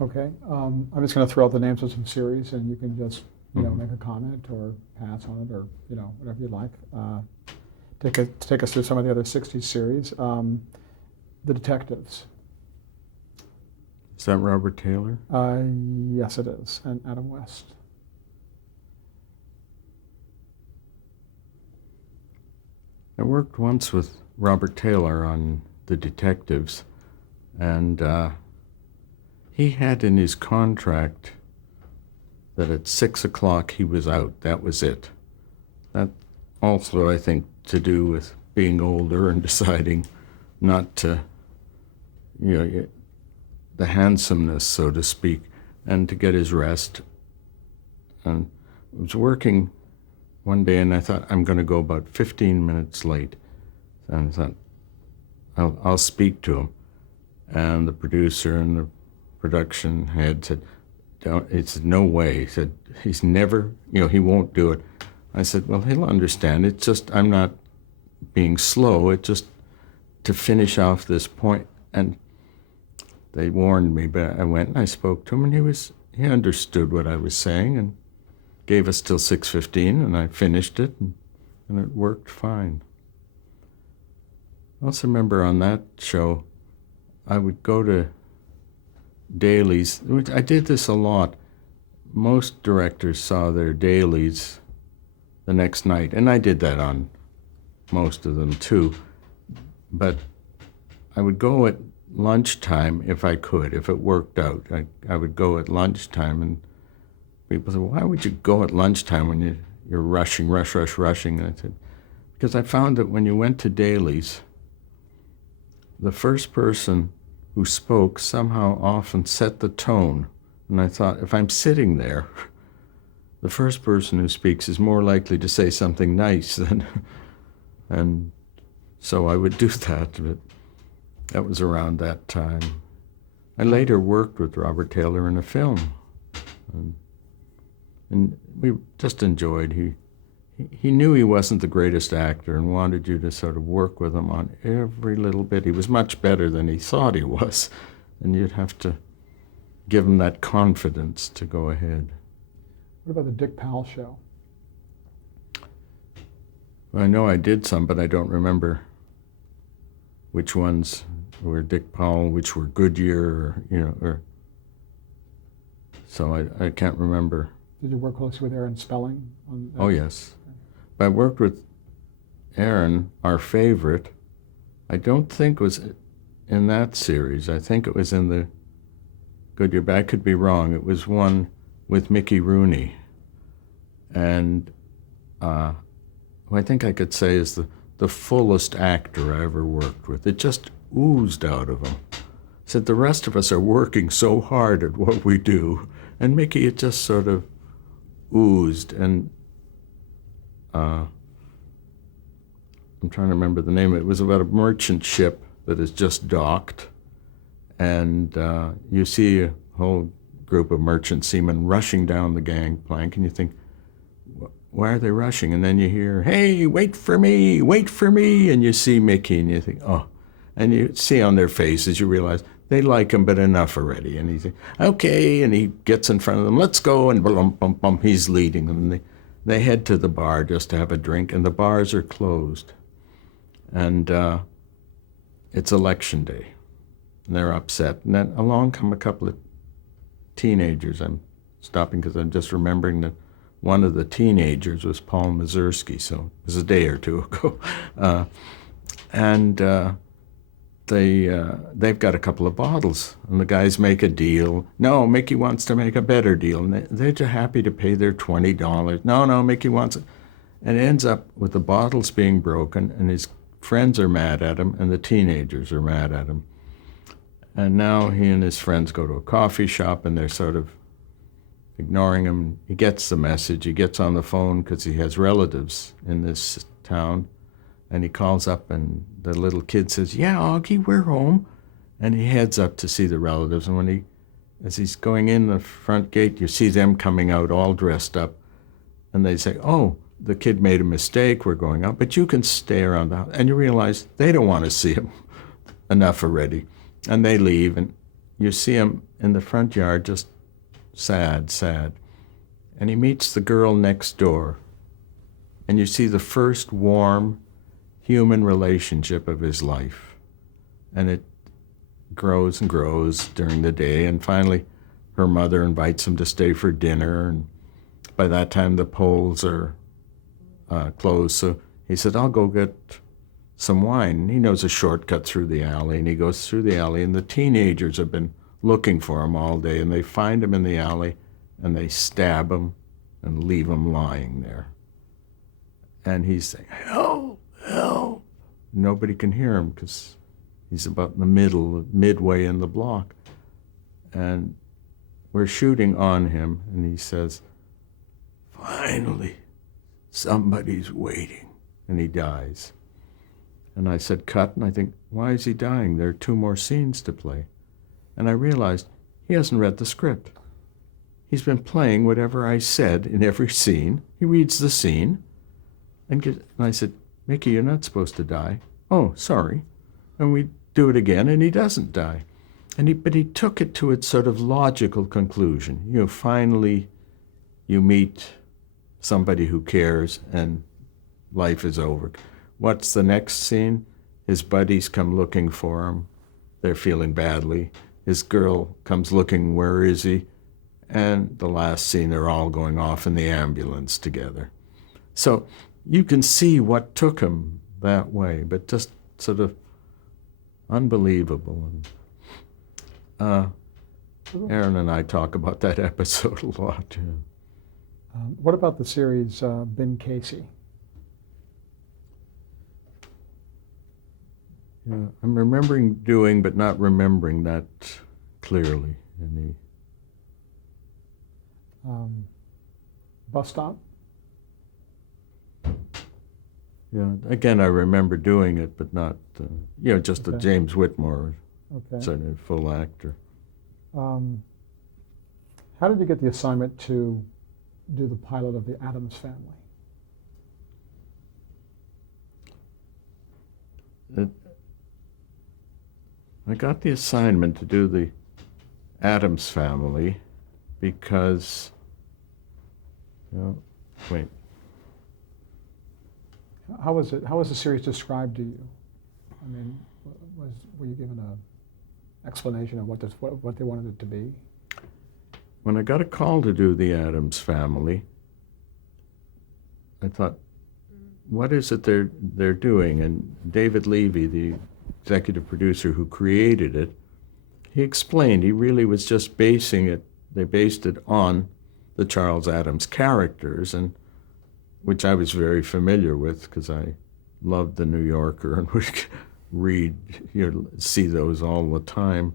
Okay. I'm just going to throw out the names of some series, and you can just Mhm. make a comment or pass on it, or whatever you like. Take us through some of the other '60s series. The Detectives. Is that Robert Taylor? Yes, it is, and Adam West. I worked once with Robert Taylor on The Detectives, and he had in his contract that at 6 o'clock he was out. That was it. That also, I think, to do with being older and deciding not to, the handsomeness, so to speak, and to get his rest. And I was working one day, and I thought, I'm going to go about 15 minutes late. And I thought, I'll speak to him. And the producer and the production head said, it's no way. He said, he's never, he won't do it. I said, well, he'll understand. It's just, I'm not being slow. It's just to finish off this point. And they warned me, but I went and I spoke to him, and he understood what I was saying and gave us till 6:15, and I finished it, and it worked fine. I also remember on that show, I would go to dailies. I did this a lot. Most directors saw their dailies the next night, and I did that on most of them too. But I would go at lunchtime if I could, if it worked out. I would go at lunchtime, and people said, why would you go at lunchtime when you're rushing? And I said, because I found that when you went to dailies, the first person who spoke somehow often set the tone. And I thought, if I'm sitting there, the first person who speaks is more likely to say something nice than, and so I would do that. But that was around that time. I later worked with Robert Taylor in a film, and we just enjoyed. He knew he wasn't the greatest actor and wanted you to sort of work with him on every little bit. He was much better than he thought he was, and you'd have to give him that confidence to go ahead. What about the Dick Powell Show? I know I did some, but I don't remember which ones were Dick Powell, which were Goodyear, so I can't remember. Did you work closely with Aaron Spelling on that? Oh, yes. But I worked with Aaron, our favorite. I don't think it was in that series. I think it was in the Goodyear, but I could be wrong. It was one with Mickey Rooney. And who I think I could say is the fullest actor I ever worked with. It just oozed out of him. Said the rest of us are working so hard at what we do. And Mickey, it just sort of oozed. And I'm trying to remember the name. It was about a merchant ship that is just docked. And you see a whole group of merchant seamen rushing down the gangplank, and you think, why are they rushing? And then you hear, hey, wait for me, and you see Mickey, and you think, oh. And you see on their faces, you realize they like him, but enough already. And he's okay, and he gets in front of them, let's go, and bum, bum, bum, he's leading them. And they head to the bar just to have a drink, and the bars are closed. And it's election day, and they're upset. And then along come a couple of teenagers. I'm stopping because I'm just remembering that one of the teenagers was Paul Mazursky, so it was a day or two ago. They've got a couple of bottles, and the guys make a deal. No, Mickey wants to make a better deal, and they're just happy to pay their $20. No, Mickey wants it. And it ends up with the bottles being broken, and his friends are mad at him, and the teenagers are mad at him. And now he and his friends go to a coffee shop, and they're sort of ignoring him. He gets the message. He gets on the phone because he has relatives in this town. And he calls up, and the little kid says, yeah, Augie, we're home. And he heads up to see the relatives. And as he's going in the front gate, you see them coming out all dressed up. And they say, oh, the kid made a mistake. We're going out. But you can stay around the house. And you realize they don't want to see him enough already. And they leave, and you see him in the front yard, just sad, sad. And he meets the girl next door. And you see the first warm human relationship of his life. And it grows and grows during the day. And finally, her mother invites him to stay for dinner. And by that time, the polls are closed. So he said, I'll go get some wine. And he knows a shortcut through the alley. And he goes through the alley. And the teenagers have been looking for him all day. And they find him in the alley. And they stab him and leave him lying there. And he's saying, help, help. Nobody can hear him because he's about in the midway in the block. And we're shooting on him, and he says, finally, somebody's waiting. And he dies. And I said, cut. And I think, why is he dying? There are 2 more scenes to play. And I realized he hasn't read the script. He's been playing whatever I said in every scene. He reads the scene. And I said, Mickey, you're not supposed to die. Oh, sorry. And we do it again, and he doesn't die. But he took it to its sort of logical conclusion. Finally, you meet somebody who cares, and life is over. What's the next scene? His buddies come looking for him. They're feeling badly. His girl comes looking, where is he? And the last scene, they're all going off in the ambulance together. So you can see what took him that way, but just sort of unbelievable. And Aaron and I talk about that episode a lot. Yeah. What about the series Ben Casey? Yeah, I'm remembering doing, but not remembering that clearly. Bus Stop? Yeah, again, I remember doing it, but not, just a Okay. James Whitmore, Okay. certainly a full actor. How did you get the assignment to do the pilot of The Addams Family? I got the assignment to do the Addams Family because, wait. How was it? How was the series described to you? I mean, were you given an explanation of what they wanted it to be? When I got a call to do the Addams Family, I thought, what is it they're doing? And David Levy, the executive producer who created it, he explained he really was just basing it. They based it on the Charles Addams characters, and which I was very familiar with because I loved the New Yorker and would read, see those all the time,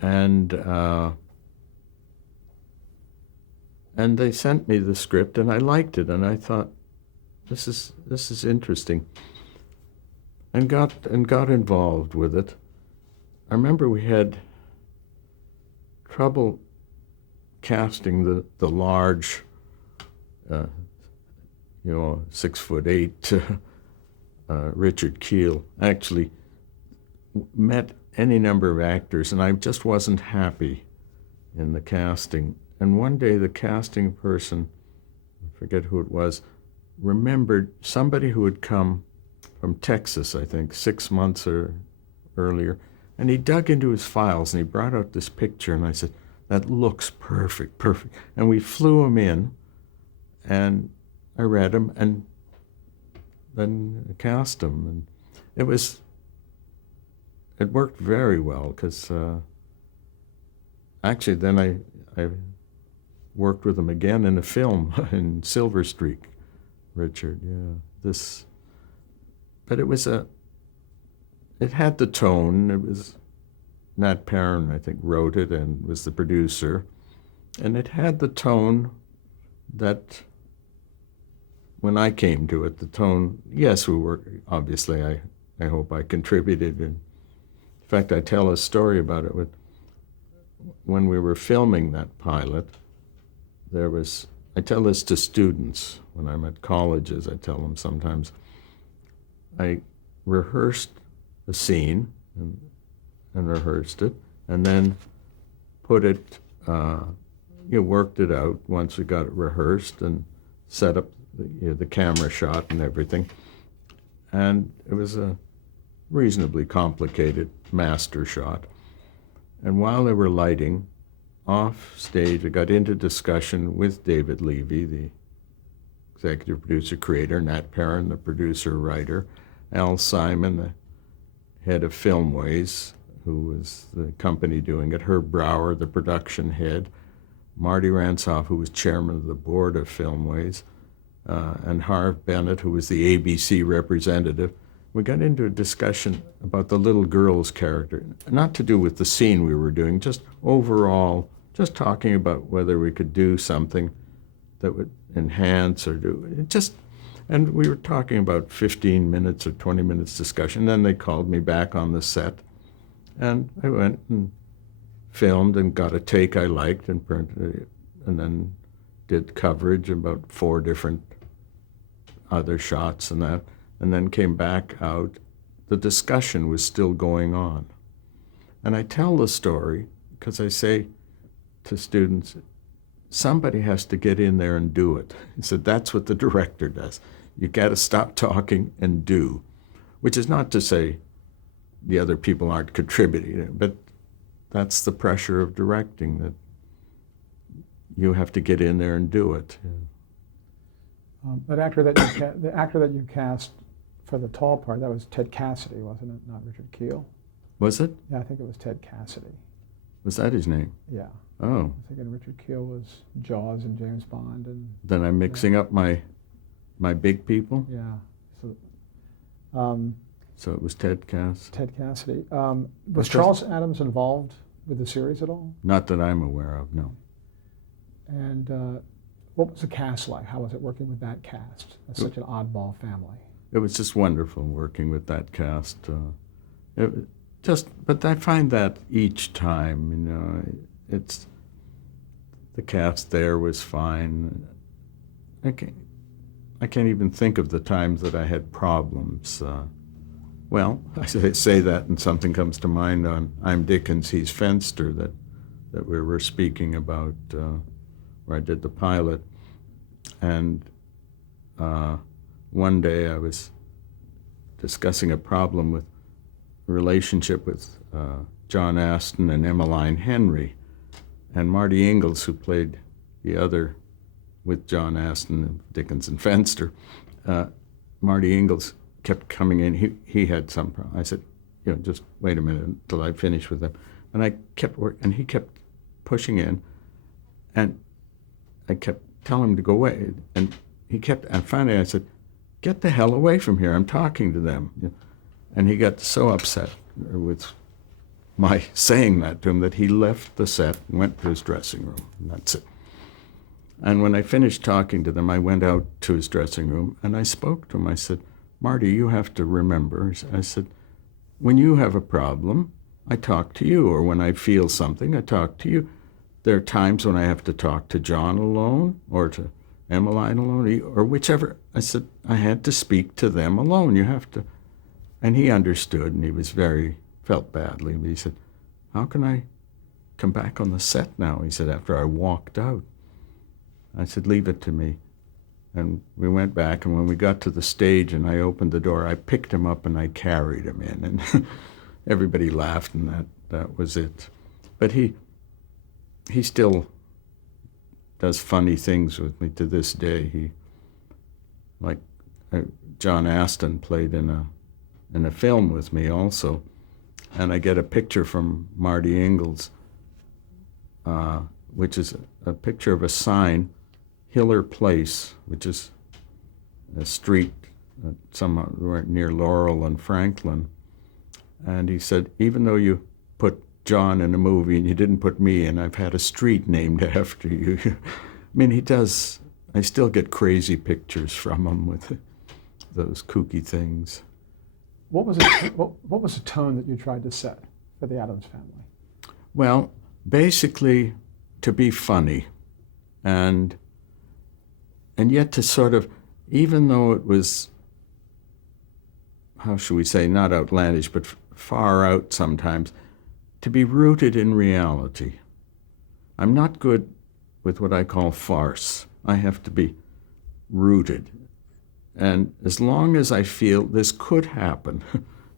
and they sent me the script, and I liked it, and I thought, this is interesting, and got involved with it. I remember we had trouble casting the large, 6'8" Richard Keel. Actually met any number of actors, and I just wasn't happy in the casting. And one day the casting person, I forget who it was, remembered somebody who had come from Texas, I think, 6 months or earlier, and he dug into his files and he brought out this picture, and I said, that looks perfect. And we flew him in, and I read him, and then cast him, and it worked very well, because actually then I worked with him again in a film in Silver Streak, Richard, but it had the tone. It was Nat Perrin, I think, wrote it and was the producer, and it had the tone that when I came to it, yes, we were, obviously, I hope I contributed. And in fact, I tell a story about it. When we were filming that pilot, I tell this to students when I'm at colleges, I tell them sometimes, I rehearsed a scene and rehearsed it, and then put it, worked it out once we got it rehearsed and set up the camera shot and everything. And it was a reasonably complicated master shot. And while they were lighting, off stage, I got into discussion with David Levy, the executive producer, creator, Nat Perrin, the producer, writer, Al Simon, the head of Filmways, who was the company doing it, Herb Brower, the production head, Marty Ransoff, who was chairman of the board of Filmways, and Harv Bennett, who was the ABC representative. We got into a discussion about the little girl's character, not to do with the scene we were doing, just overall, just talking about whether we could do something that would enhance or do it. Just, and we were talking about 15 minutes or 20 minutes discussion. Then they called me back on the set, and I went and filmed and got a take I liked and printed it, and then did coverage about 4 different other shots and that, and then came back out. The discussion was still going on. And I tell the story because I say to students, somebody has to get in there and do it. He said, that's what the director does. You got to stop talking and do, which is not to say the other people aren't contributing, but that's the pressure of directing, that you have to get in there and do it. The actor that you cast for the tall part, that was Ted Cassidy, wasn't it? Not Richard Kiel. Was it? Yeah, I think it was Ted Cassidy. Was that his name? Yeah. Oh. I think Richard Kiel was Jaws and James Bond, and then I'm mixing up my big people. yeah. So it was Ted Cassidy. Ted Cassidy. Was Charles Adams involved with the series at all? Not that I'm aware of, no. And what was the cast like? How was it working with that cast? That's such an oddball family. It was just wonderful working with that cast. But I find that each time, it's the cast there was fine. I can't even think of the times that I had problems. Well, I say that and something comes to mind on I'm Dickens, He's Fenster that we were speaking about, where I did the pilot. And one day I was discussing a problem with relationship with John Aston and Emmeline Henry. And Marty Ingalls, who played the other with John Aston, Dickens and Fenster, Marty Ingalls kept coming in. He had some problem. I said, just wait a minute until I finish with them. And I kept working, and he kept pushing in, and I kept telling him to go away. And and finally I said, get the hell away from here, I'm talking to them. And he got so upset with my saying that to him that he left the set and went to his dressing room, and that's it. And when I finished talking to them, I went out to his dressing room and I spoke to him. I said, Marty, you have to remember, I said, when you have a problem, I talk to you, or when I feel something, I talk to you. There are times when I have to talk to John alone or to Emmeline alone, or whichever. I said, I had to speak to them alone. You have to. And he understood, and he felt badly. But he said, how can I come back on the set now? He said, after I walked out. I said, leave it to me. And we went back, and when we got to the stage and I opened the door, I picked him up and I carried him in. And everybody laughed, and that was it. But he still does funny things with me to this day. John Aston played in a film with me also, and I get a picture from Marty Ingalls, which is a picture of a sign, Hiller Place, which is a street somewhere near Laurel and Franklin. And he said, even though you put John in a movie and you didn't put me in, I've had a street named after you. I mean, he does. I still get crazy pictures from him with those kooky things. What was the tone that you tried to set for the Addams Family? Well, basically to be funny, and yet to sort of, even though it was, how should we say, not outlandish, but far out sometimes, to be rooted in reality. I'm not good with what I call farce. I have to be rooted. And as long as I feel this could happen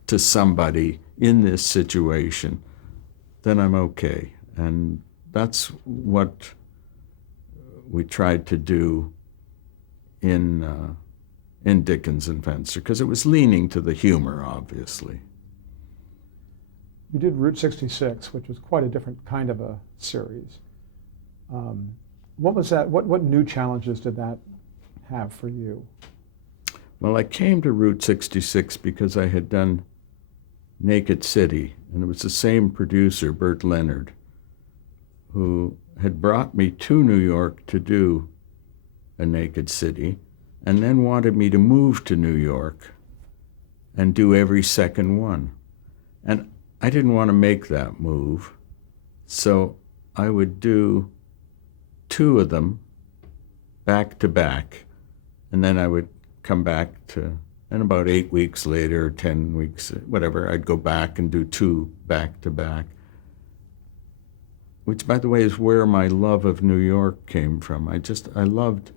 to somebody in this situation, then I'm okay. And that's what we tried to do in Dickens and Fenster, because it was leaning to the humor, obviously. You did Route 66, which was quite a different kind of a series. What was that? What new challenges did that have for you? Well, I came to Route 66 because I had done Naked City, and it was the same producer, Burt Leonard, who had brought me to New York to do A Naked City, and then wanted me to move to New York and do every second one. And I didn't want to make that move, so I would do 2 of them back to back, and then I would come back to, and about 8 weeks later, 10 weeks, whatever, I'd go back and do 2 back to back, which, by the way, is where my love of New York came from. I loved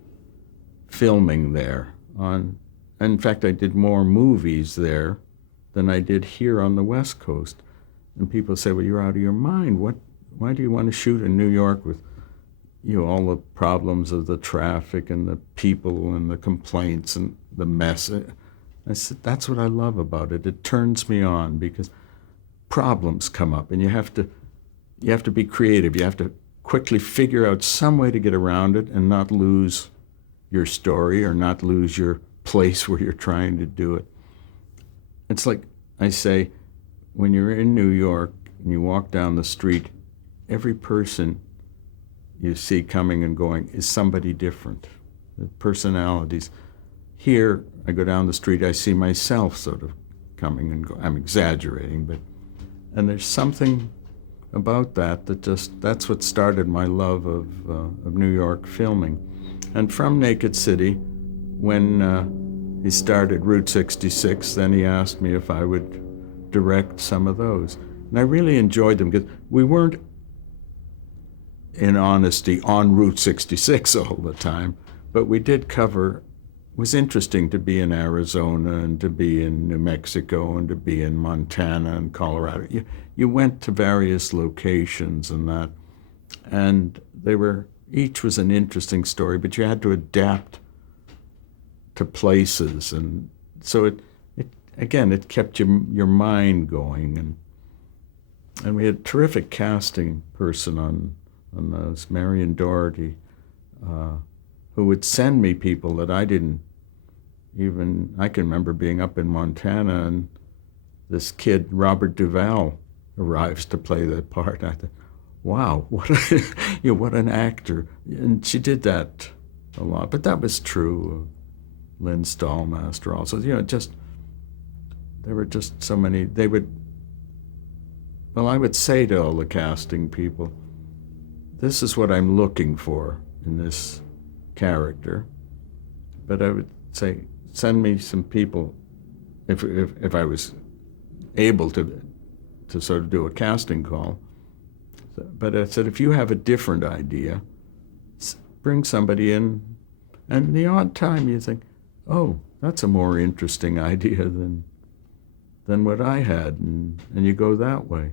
filming there. In fact, I did more movies there than I did here on the West Coast. And people say, well, you're out of your mind. Why do you want to shoot in New York with, all the problems of the traffic and the people and the complaints and the mess? I said, that's what I love about it. It turns me on because problems come up and you have to be creative. You have to quickly figure out some way to get around it and not lose your story or not lose your place where you're trying to do it. It's like I say, when you're in New York and you walk down the street, every person you see coming and going is somebody different. The personalities. Here, I go down the street, I see myself sort of coming and going. I'm exaggerating, and there's something about that's what started my love of New York filming. And from Naked City, when he started Route 66, then he asked me if I would direct some of those. And I really enjoyed them because we weren't, in honesty, on Route 66 all the time, but we did cover, it was interesting to be in Arizona and to be in New Mexico and to be in Montana and Colorado. You went to various locations and that, and each was an interesting story, but you had to adapt to places, and so it kept your mind going, and we had a terrific casting person on those, Marion Doherty, who would send me people that I didn't even. I can remember being up in Montana, and this kid Robert Duvall arrives to play that part. I thought, wow, what an actor, and she did that a lot. But that was true of Lynn Stallmaster also. There were just so many. I would say to all the casting people, this is what I'm looking for in this character. But I would say, send me some people, if I was able to sort of do a casting call. But I said, if you have a different idea, bring somebody in. And the odd time you think, oh, that's a more interesting idea than what I had, and you go that way.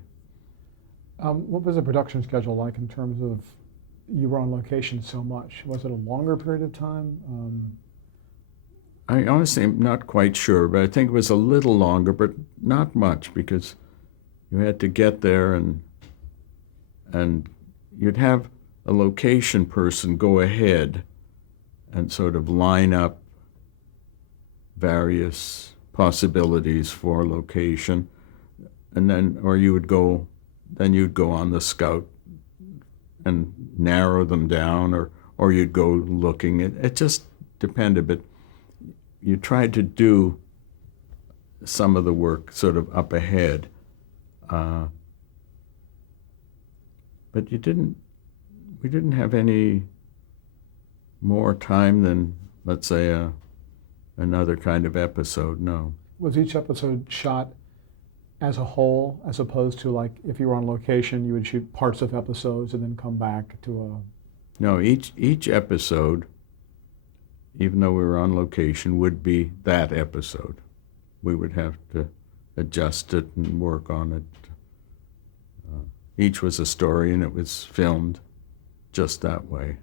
What was the production schedule like in terms of, you were on location so much? Was it a longer period of time? I honestly am not quite sure, but I think it was a little longer, but not much, because you had to get there and you'd have a location person go ahead and sort of line up various possibilities for location, and then you'd go on the scout and narrow them down, or you'd go looking. It just depended, but you tried to do some of the work sort of up ahead, but we didn't have any more time than, let's say, another kind of episode. No. Was each episode shot as a whole, as opposed to like if you were on location, you would shoot parts of episodes and then come back to No, each episode, even though we were on location, would be that episode. We would have to adjust it and work on it. Each was a story, and it was filmed just that way.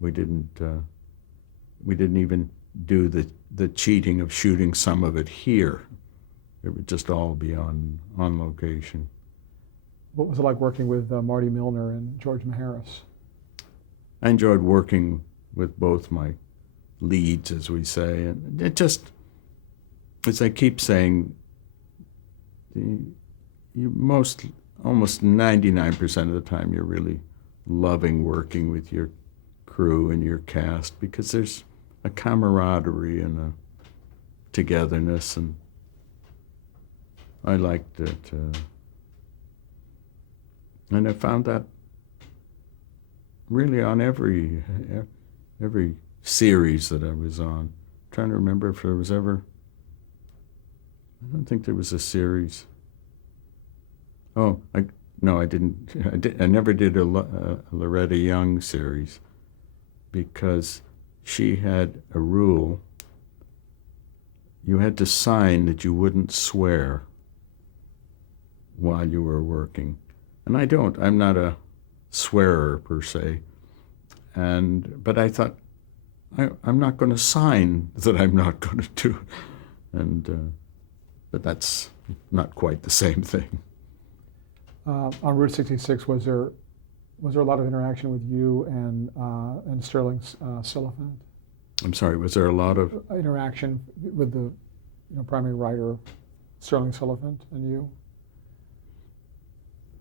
We didn't even do the cheating of shooting some of it here. It would just all be on location. what was it like working with Marty Milner and George Maharis? I enjoyed working with both my leads, as we say, and it just, as I keep saying, almost 99% of the time you're really loving working with your crew and your cast, because there's a camaraderie and a togetherness, and I liked it. And I found that really on every series that I was on. I'm trying to remember if there was ever, I don't think there was a series. Oh, no, I didn't. I never did a Loretta Young series, because she had a rule. You had to sign that you wouldn't swear while you were working. And I don't. I'm not a swearer per se. But I thought, I'm not going to sign that I'm not going to do. But that's not quite the same thing. On Route 66, was there a lot of interaction with you and Sterling Siliphant? I'm sorry, was there a lot of... Interaction with the primary writer, Sterling Siliphant, and you?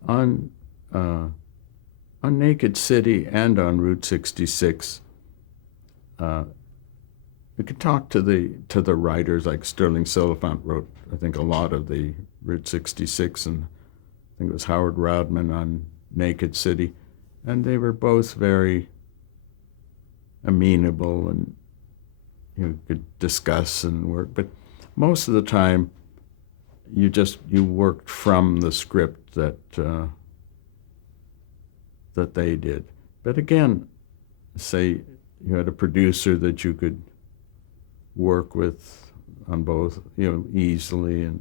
On Naked City and on Route 66, we could talk to the writers, like Sterling Siliphant wrote, I think, a lot of the Route 66, and I think it was Howard Roudman on Naked City, and they were both very amenable, and could discuss and work. But most of the time, you worked from the script that they did. But again, say you had a producer that you could work with on both, easily.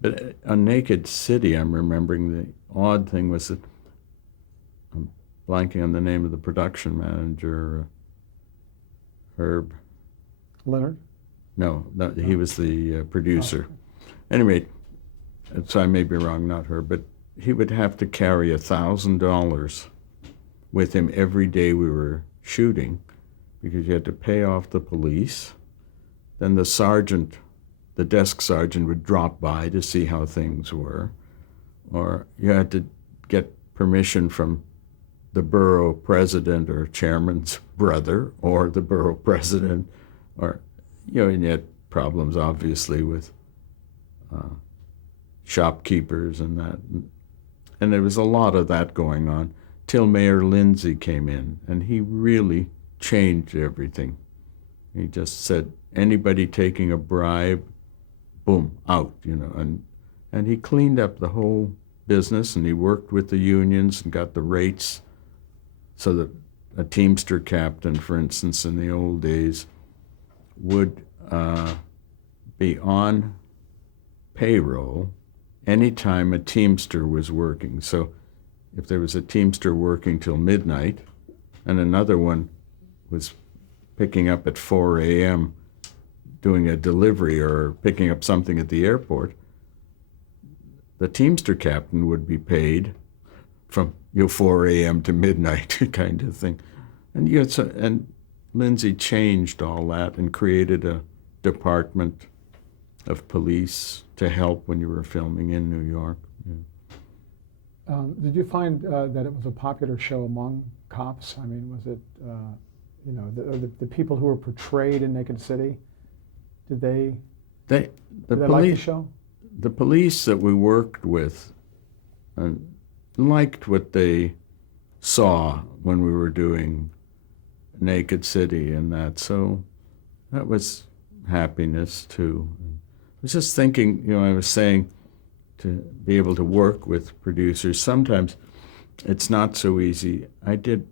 But on Naked City, I'm remembering the odd thing was that I'm blanking on the name of the production manager, Herb. Leonard? No, he was the producer. Anyway, so I may be wrong, not her, but he would have to carry $1,000 with him every day we were shooting, because you had to pay off the police. Then the desk sergeant would drop by to see how things were, or you had to get permission from the borough president or chairman's brother, or the borough president, or, and you had problems, obviously, with shopkeepers and that. And there was a lot of that going on till Mayor Lindsay came in, and he really changed everything. He just said, anybody taking a bribe, boom, out, and he cleaned up the whole business, and he worked with the unions and got the rates so that a Teamster captain, for instance, in the old days, would be on payroll anytime a Teamster was working. So if there was a Teamster working till midnight and another one was picking up at 4 a.m. doing a delivery or picking up something at the airport, the Teamster captain would be paid from 4 a.m. to midnight kind of thing. And Lindsay changed all that and created a department of police to help when you were filming in New York. Yeah. Did you find that it was a popular show among cops? I mean, was it, the people who were portrayed in Naked City, did they like the show? The police that we worked with liked what they saw when we were doing Naked City and that, so that was happiness too. was just thinking, I was saying to be able to work with producers, sometimes it's not so easy. I did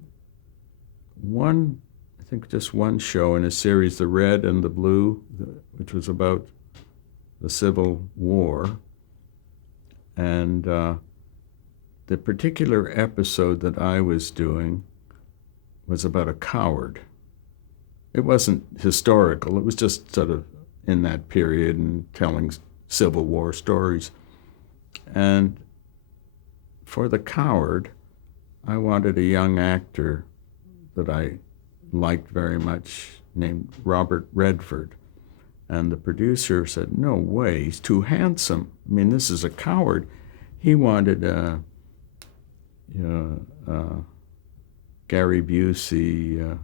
I think just one show in a series, The Red and the Blue, which was about the Civil War. And the particular episode that I was doing was about a coward. It wasn't historical. It was just sort of in that period and telling Civil War stories. And for the coward, I wanted a young actor that I liked very much named Robert Redford. And the producer said, "No way, he's too handsome. I mean, this is a coward." He wanted Gary Busey,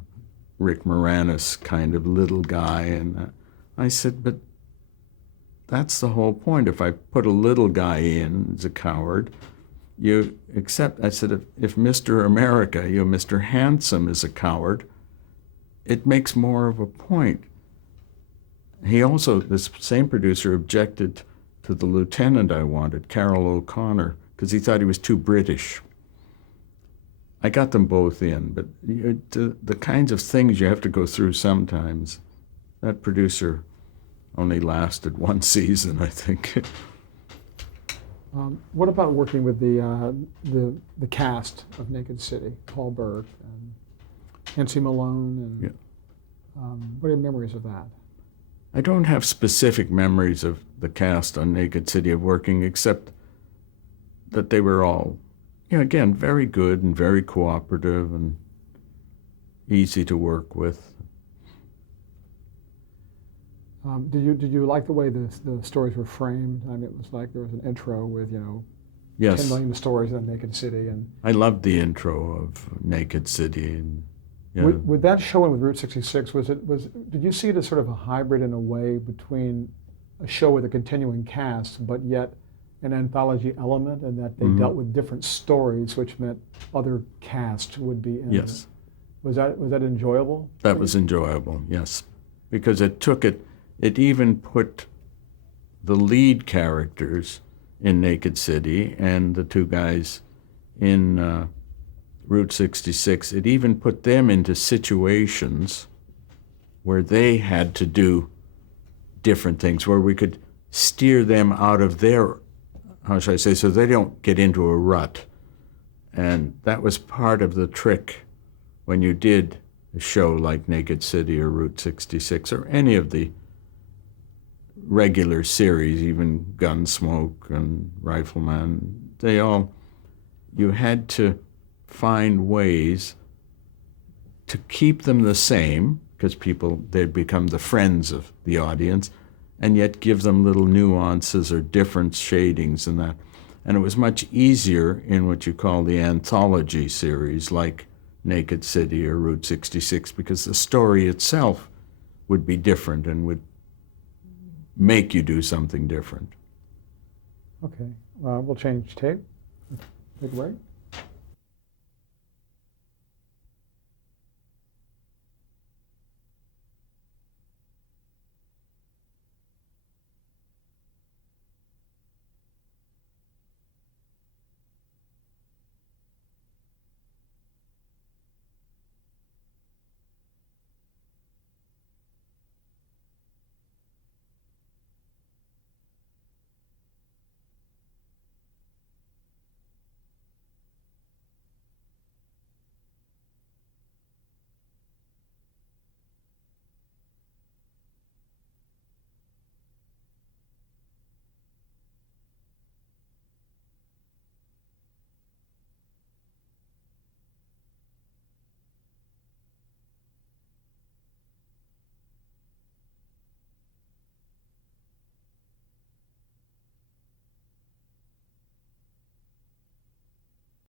Rick Moranis kind of little guy. And I said, "But that's the whole point. If I put a little guy in as a coward, you accept." I said, if Mr. America, Mr. Handsome is a coward, it makes more of a point. He also, this same producer, objected to the lieutenant I wanted, Carroll O'Connor, because he thought he was too British. I got them both in, but the kinds of things you have to go through sometimes, that producer only lasted one season, I think. What about working with the cast of Naked City, Paul Berg and Nancy Malone, and Yeah. What are your memories of that? I don't have specific memories of the cast on Naked City of working, except that they were all, again, very good and very cooperative and easy to work with. Did you like the way the stories were framed? I mean, it was like there was an intro with, Yes. 10 million stories on Naked City. And I loved the intro of Naked City. And, with that show and with Route 66, did you see it as sort of a hybrid in a way between a show with a continuing cast, but yet an anthology element, and that they dealt with different stories, which meant other cast would be in Yes. it? Was that enjoyable? That was enjoyable, yes. Because it even put the lead characters in Naked City and the two guys in Route 66, it even put them into situations where they had to do different things, where we could steer them out of their, how should I say, so they don't get into a rut. And that was part of the trick when you did a show like Naked City or Route 66 or any of the regular series, even Gunsmoke and Rifleman, you had to find ways to keep them the same, because they'd become the friends of the audience, and yet give them little nuances or different shadings in that. And it was much easier in what you call the anthology series, like Naked City or Route 66, because the story itself would be different and would make you do something different. Okay, we'll change tape. Take a break.